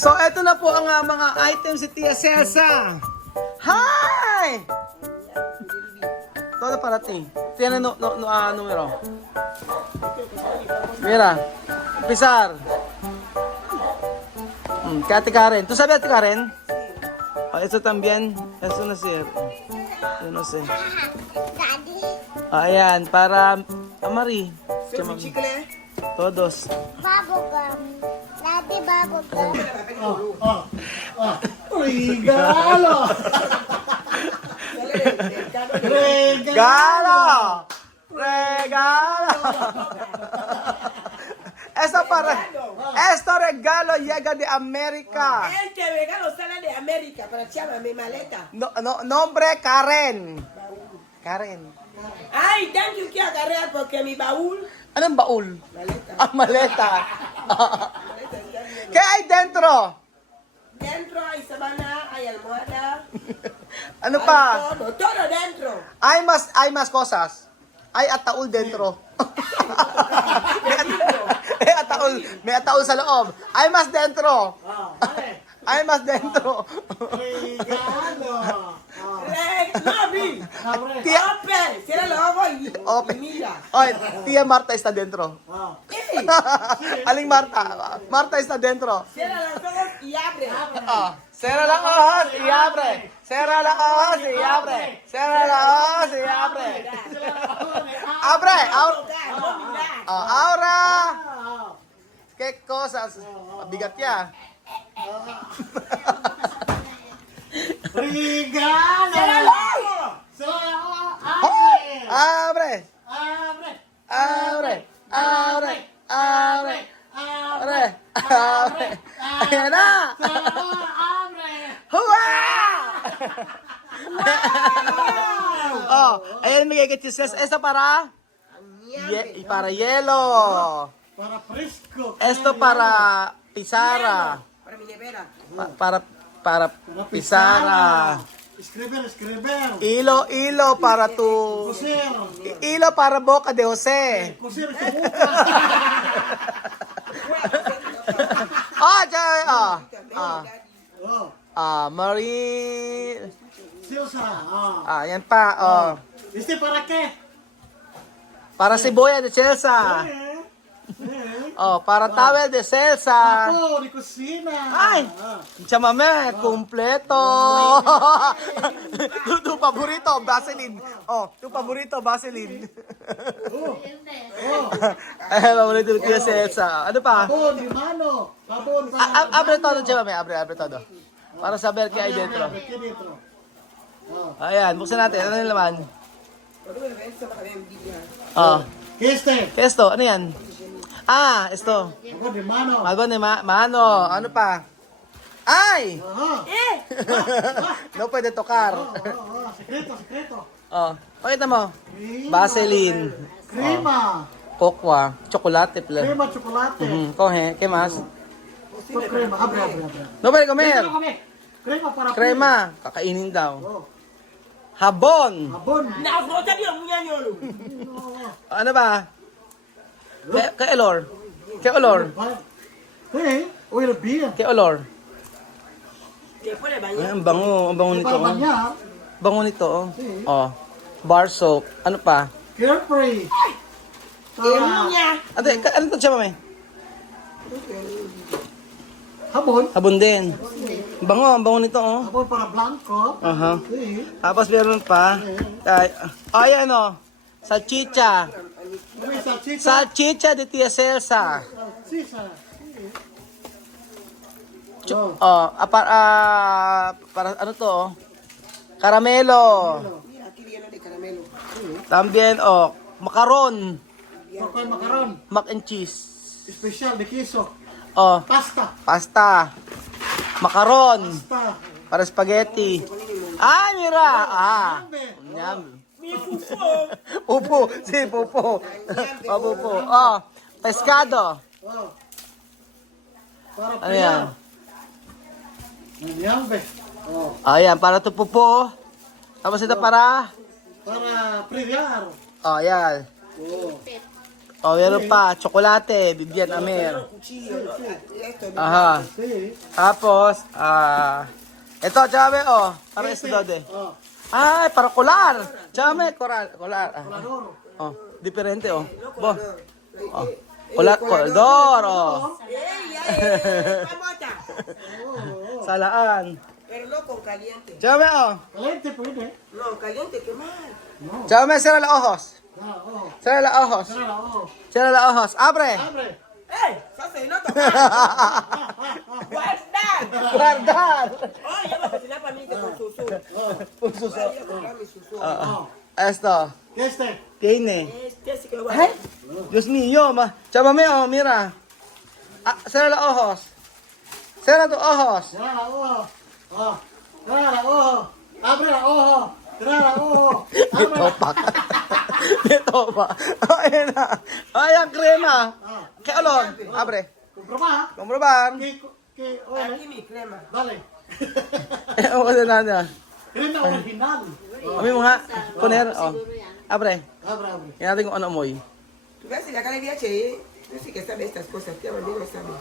So, eto na po ang mga items si Tia Celsa. Hi! Todo parating. Tia na numero. Mira. Pisar. Ate Karen. ¿Tú sabes Ate Karen? Eso también. Eso no sé. Yo no sé. Ayan, para Marie. Todos. Bubblegum. Daddy bubblegum. Regalo! ¡Regalo! ¡Regalo! Esto regalo llega de América. Este regalo sale de América para echarme mi maleta. Nombre Karen. Karen. Ay, thank you que agarrar porque mi baúl. Anong baul? Maleta. Ah, maleta. ¿Qué hay dentro? Dentro hay sabana, hay almohada. Ano pa? Hay todo dentro. Hay más cosas. Hay ataul dentro. May ataul sa loob. Hay más dentro. Hay más dentro. Regalo! No, vi. Tía, Open. Cierra los ojos y Open. mira. Oy, Tía Marta está dentro. Eh, Aling Marta? Marta está dentro. Cierra los ojos y abre. Cierra los ojos y abre. Cierra los ojos y abre. Cierra los ojos y abre. Abre. Ahora. ¿Qué cosas? Bigat ya. Regalo! Abre. Abre! Abre. Abre. Abre. Abre. Abre. Ayan na. Abre! Hurra! Oh, ayan bigay kay Sis. Esta para para hielo. Para fresco. Esto para pizarra. Para mi nevera. Para pizarra. Escriber. Hilo para tu Coser. hilo para boca de Jose. Coser sa buka. Marie. Silsa. Yan pa. Este para qué? Para sibuya de Celsa. Para towel de Celsa. Papo, di kusina. Ay! Chamame, kumpleto. Tu paborito, Vaseline. Tu paborito, Vaseline. Ay, paborito ni Tia Celsa. Ano pa? Babon, di mano. Babon para... Abre todo, Chamame. Abre todo. Para saber qué hay dentro. ¿Qué dentro? Ayan, buksan natin. Ano yung laman? Esto para mi envidia. Este. ¿Qué esto? Ano yan? Esto. Babon, di mano. Algo ni mano. Ano pa? Ay! No puede tocar. Secreto. Pakita mo. Vaseline. Crema. Cocoa. Chocolate. Crema, chocolate. Coge. ¿Qué más? Ito crema. Abre. No puede comer. Crema para... Crema. Kakainin daw. Habon. Babon. Naafrota di ang munyanyolo. Ano ba? Kay olor. Kay olor. Hey, oil beer. Kay olor. Te pone Ay, baño. ang bango. Ang bango nito. Para banya. Bango nito. Bar soap. Ano pa? Carefree. Munya. Ate, ano ito siya, mami? Habon. Habon din. Ang bango nito, Habon para blanco. Sí. Tapos meron pa. Ayan, salchicha. May salchicha. Salchicha de Tia Celsa. Sisa. Para ano to, Caramelo. Mira, aquí viene de caramelo. También, macaron. Pakoy macaron. Mac and cheese. Special de queso. Pasta. Pasta. Macaron. Pasta. Para spaghetti. Mira. Yum. Mi fufo. Pupo. Si, pupo. Pupo. Pescado. Para Ano yan? Yambe. Ayan, para to pupo. Tapos ito para... Para previar. Ayan. Oh, meron pa. Tsokolate. Bibian Amir. Cuchillo, ¿no? Esto, ¿no? Aha. Sí. Tapos, ito, chame, oh. Para Este. estudyante. Oh. Ay, para kolar. Chame, kolar. Ah. Colador. Oh, diferente, oh. No, Bo. colador. Oh. Koldor, oh. Camota. Salaan. Pero no con caliente. Chame, oh. Caliente pwede. No, caliente, qué mal. No. Chame, cierra los ojos. Ah, oh. Cierra los ojos. Sarala, oh. Cierra los ojos. Abre. Abre. ¡Ey! ¡Sase, no tocar! ¡Guardar! Guardar. ¡Oh, ya voy a cocinar para mí que con susu! Un suso. Voy a comprar mi susu. Esto. ¿Qué este? Tiene. Este sí que lo voy a Ay, Dios mío, Chámame, oh, mira. Cierra los ojos. Cierra tus ojos. Sarala, oh. Oh. Sarala, oh. Abre la ojo. Sarala, oh. Abre la Topak. Topak. Oh, ayan na. Ay, ang crema. ¿Qué olor? Abre. Comprobar. Comprobar. Que, oye, Aquí mi crema. dale. O kasi nana. Crema original. Kami mo nga. Poner. Oh. Abre. Abre, abre. Yan natin kung ano amoy. Tú ves si la cara de VH, tú sí que sabes estas cosas, que a mí no sabe.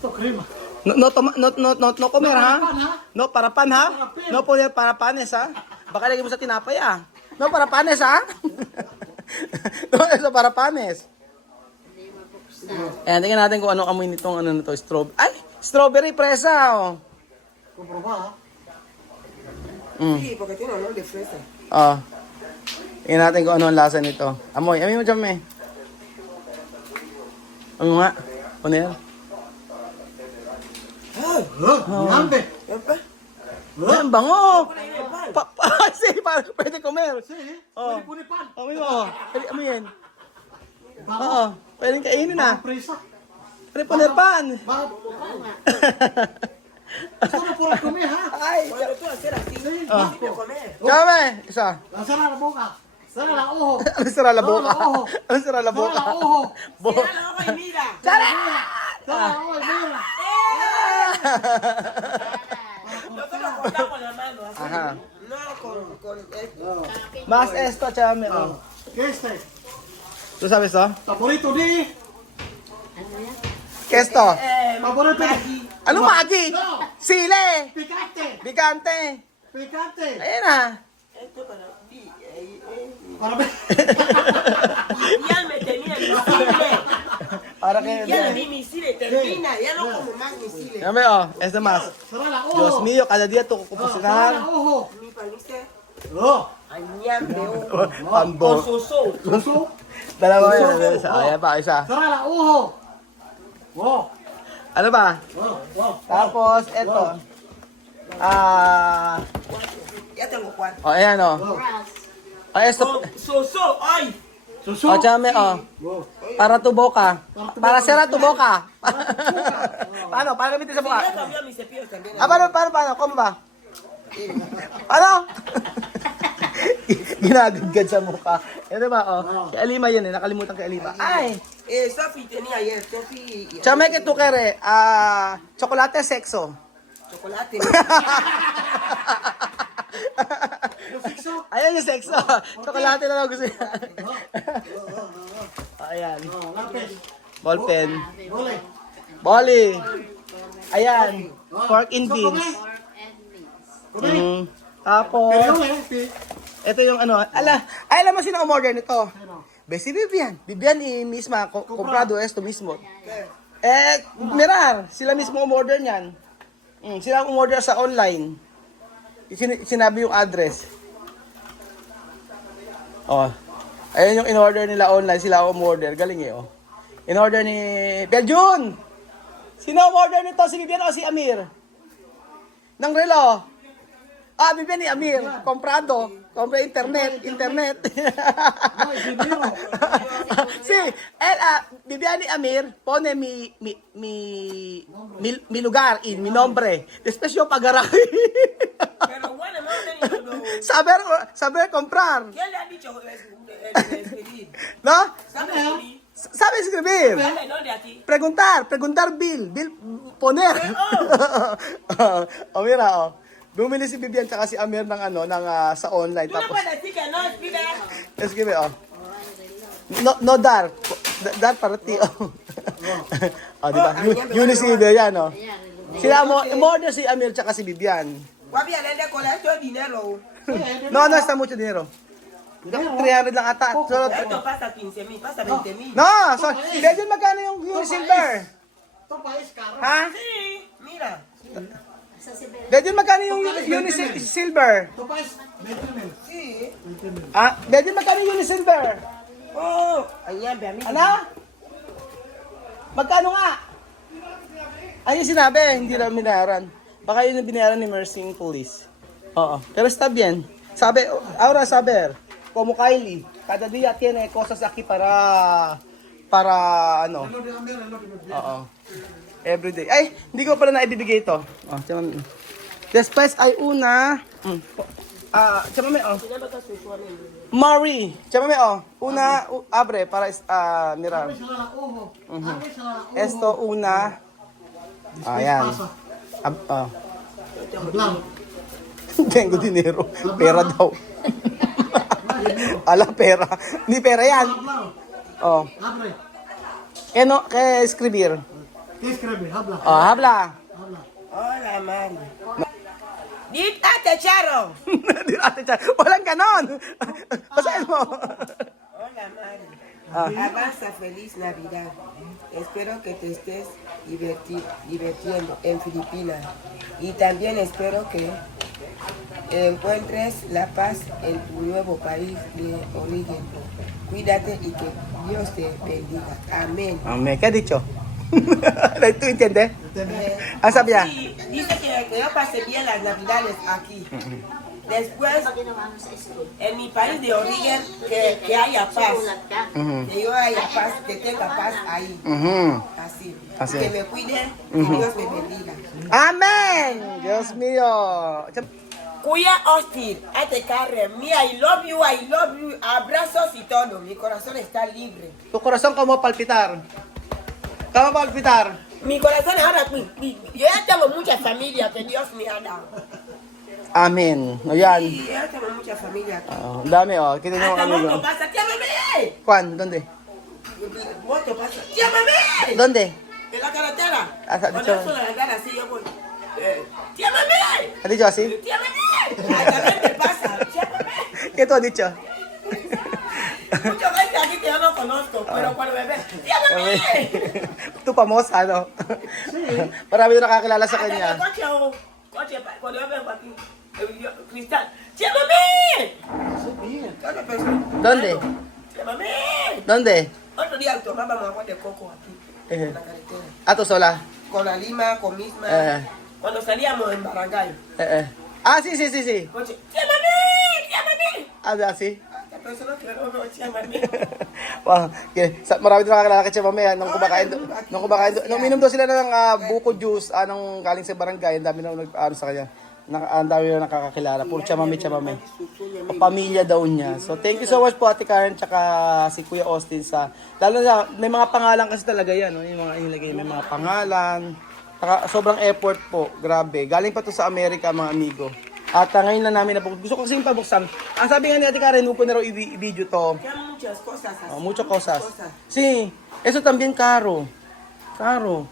Ito, crema. No comer, ha? Pan, ha? No, para pan, ha? No poner para panes, ha? Baka lagay mo sa tinapay, ha? No, para panes, ha? No, eso para panes. Ayan, tingnan natin kung anong amoy nitong ano nito, strawberry. Ay, strawberry presa, oh. Comprobar. Sí, porque tiene olor de fresa. Oh. Tingnan natin kung ano ang lasa nito. Amoy mo dyan, me. Amoy mo nga. Poner. ¡Ay! Hambre. ¿Epa? Ay, ang bango. Por ahí de pan. Kasi, pwede comer. Sí, Oh. pwede puni pan. Amoy mo. Pwede amoyin. Bago. Oo. Pwede kainin, ha? Bago presa. Pwede poner pan. Bago. Esto no puedo comer, ha? Ay, Cuando tú haces así, Sí, no bago. puedes comer. Chame, isa. Cerra la boca. Cerra la ojo. Ano sira la boca? Cerra la ojo. Ano sira la boca? Cerra la ojo. Bo- Cierra los ojos y mira. Tara! Cerra la ojo, mira. Nosotros cortamos la mano así. Ajá. No con esto. Mas esto, chame. Oh. ¿Qué es este? ¿Tú sabes to? Favorito de... ¿Qué es to? Favorito de... Ano magi? No. Sile! Picante. Bigante! Picante. Ayun na. Esto para mí. Para ver. Ya me tenía misiles. Para kayo. Ya mi misiles termina. Ya no como más misiles. Chame, oh. Este mas. Cerra la ojo. Dios mío, cada día to Cerra la kukupusinan. ojo. Mi paniste. Oh. Añambe. Con Pambo. suso. Suso. Dalawa yan. Isa. Ayan pa, isa. Cerra la ojo. Wow. Ano ba? Wow. Wow. Tapos, eto. Ya tengo cuatro. Oh, ayan, oh. Wow. Oh, esto. Con suso. ¡Ay! Suso. Oh, chame, oh. Wow. Para tu boca. Para sira tu boca. Paano? Paano gamitin sa Ya boca? cambió mis cepillos también. Paano? Como ba? Ano? Ginagagad sa mukha. Ito ba, oh. Si Alima yan eh. Nakalimutan kay Alima. Ay! Sophie tenía ayer. Sophie. Chame que tu kere. Chocolate sexo. Chocolate. Yo sexo. Ayan yung sexo. Chocolate na lang gusto niya. Ayan. Oh, lápiz. Ballpen. Ole. Bolly. Ayan. Pork and beans. Come. Tapos, Pero eh. ito yung ano. Alam mo sino umorder nito? Be, si Vivian. Vivian y misma. Comprado esto mismo. Mirar. Sila mismo umorder niyan. Sila umorder sa online. Sinabi yung address. Oh. Ayun yung in-order nila online. Sila umorder. Galing eh, oh. In-order ni Beljun! Sino umorder nito? Si Vivian o si Amir? Ng relo? Vivian ni Amir. Comprado. Compra internet. Sí. Vivian y Amir pone mi lugar y mi nombre. Después yo pagaré. Pero bueno, no tenía. Saber comprar. ¿Quién le ha dicho escribir? ¿No? ¿Sabe escribir? Sabe escribir. Dale, no de aquí. Preguntar bill. Bill, poner. Oh, mira, oh. Bumili si Vivian tsaka si Amir ng sa online. Tú no Tapos, puedes decir que no escribe. escribe, oh. No dar. Dar para ti. Oh, di ba? Unisilver yan, oh. Sila mo, umorder si Amir tsaka si Vivian. Wapi anaenda con esto dinero. No, no está mucho dinero. 300 lang ata. So, Esto pasa 15,000, pasa 20,000. no, so, Bejun, magkano yung Unisilver? Ito pa is caro. Ha? Sí, mira. Bejun, magkano yung Unisilver? Ito pa is 20,000. Sí. Ah, Bejun, magkano yung Unisilver? Oh, ayan, be, amigo. Ano? Magkano nga? Ayun sinabi, hindi na binayaran. Baka yun ang binayaran ni Mercy Police. Oo. Pero está bien. Sabi, ahora saber, como Kylie, cada día tiene cosas aquí para ano. Hello, di Amir. Hello, di Amir. Oo. Everyday. Ay, hindi ko pala naibibigay ito. Oh, tiyan. Después ay una. Tiyan mo, oh. Marie. Tiyan mo, oh. Una, abre para mirar. Abre sila na oho. Abre sila na oho. Esto una. Ayan. Pasa. Hablang. Tengo dinero. Pera daw. Ala, pera. Hindi pera yan. Hablang. Oh. Abre. Que escribir. ¿Qué escribe? Habla. Oh, habla. Habla. Hola, Mari. Dita te charo. Ate Chan, walang ganon. Basahin mo. Hola, Mari. Ah. Avanza, feliz Navidad. Espero que te estés divirtiendo en Filipinas. Y también espero que encuentres la paz en tu nuevo país de origen. Cuídate y que Dios te bendiga. Amén. Amén. ¿Qué ha dicho? ¿Tú entiendes? Ah, sabía. Sí, dice que yo pasé bien las Navidades aquí. Después, en mi país de origen, que haya paz. Que yo haya paz, que tenga paz ahí. Así. Así. Que me cuiden, que Dios me bendiga. Amén. Dios mío. Cuya Austin, Atecarre, mi I love you, abrazos y todo. Mi corazón está libre. Tu corazón como palpitar. ¿Cómo palpitar? Mi corazón ahora, yo ya tengo mucha familia que Dios me ha dado. Amen. Ayan. Sí, ya tengo mucha familia. Oh, ang dami, oh. Kita nyo Hasta kami. moto pasa, tía mami. Juan, ¿dónde? Moto pasa, tía mami. ¿Dónde? En la carretera. Ah, Cuando dicho. yo la cara así, yo voy. Tía mami. ¿Ha dicho así? Tía mami. Ay, también me pasa, tía mami. ¿Qué tú has dicho? Mucha gente aquí que yo no conozco, pero cuando me ven, tía mami. Tu famosa, no? Marami na nakakilala sa Hasta kanya. el coche, cuando yo vengo aquí, Cristal, tía mami. Otra persona. ¿Dónde? Tía mami. ¿Dónde? Otro día tomamos agua de coco aquí, en la carretera. Ah, tú sola. Con la lima, con misma. Cuando salíamos en Barangay. Ah, sí, sí, sí, sí. Coche, tía mami, tía mami. Ah, sí. Esta persona que no, tía mami. Wow, marami din nakakilala kay Che Mamea nung kumakain nung uminom daw sila ng buko juice nung galing sa barangay, ang dami na nag-ano sa kanya. Ang dami na nakakakilala. Puro Che Mame. Pamilya daw niya. So thank you so much po Ate Karen tsaka si Kuya Austin sa lalo na may mga pangalan kasi talaga yan, no? Yung mga inilagay may mga pangalan. Saka, sobrang effort po. Grabe. Galing pa to sa Amerika mga amigo. At ngayon na namin gusto ko kasi pabuksan. Ang sabi nga ni Ate Karen, upo na raw i-video to. Quedan muchas cosas así. Muchas cosas. Sí, eso también caro. Caro.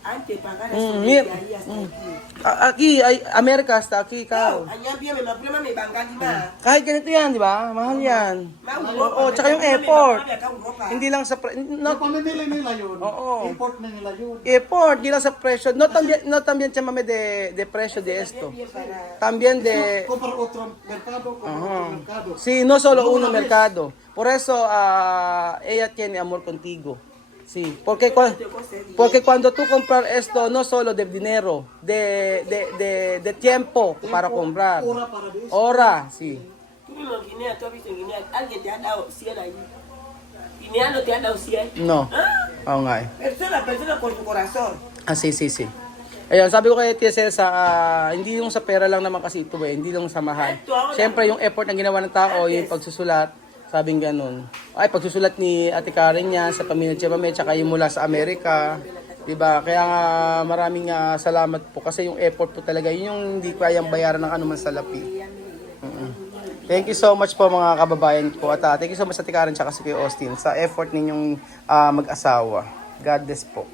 Antes pagar eso Mira. de ahí hasta aquí. Aquí, ay, Amerika hasta aquí, caro. Allá viene, mi prima me bangan di ba? Kahit ganito yan, di ba? Mahal yan. Oo, tsaka yung effort. Hindi lang sa... Yung pamimili nila yun. Oo. Import na nila yun. Effort, hindi lang sa presyo. No también chamame de precio de esto. También de... Comprar otro mercado, comprar otro mercado. Sí, no solo uno mercado. Por eso ella tiene amor contigo. Sí, porque cuando tú compras esto no solo de dinero, de tiempo para comprar. Hora para eso. Hora, sí. Tú mismo en Guinea, tú has visto en Guinea, alguien te ha dado 100 ahí. Guinea no te ha dado 100. No. Ah, Oo nga eh. persona con tu corazón. Ah, sí. Ayun, sabi ko kay Tia Cesa, hindi yung sa pera lang naman kasi ito eh, hindi lang sa mahal. Siyempre yung effort na ginawa ng tao, yung pagsusulat, sabing ganun. Ay, pagsusulat ni Ate Karen niya sa pamilya Che Mame, tsaka yung mula sa Amerika. Diba? Kaya nga maraming salamat po kasi yung effort po talaga, yun yung hindi kayang bayaran ng anuman salapi. Thank you so much po mga kababayan ko. At thank you so much sa Tikaran tsaka si Kuya Austin sa effort ninyong mag-asawa. God bless po.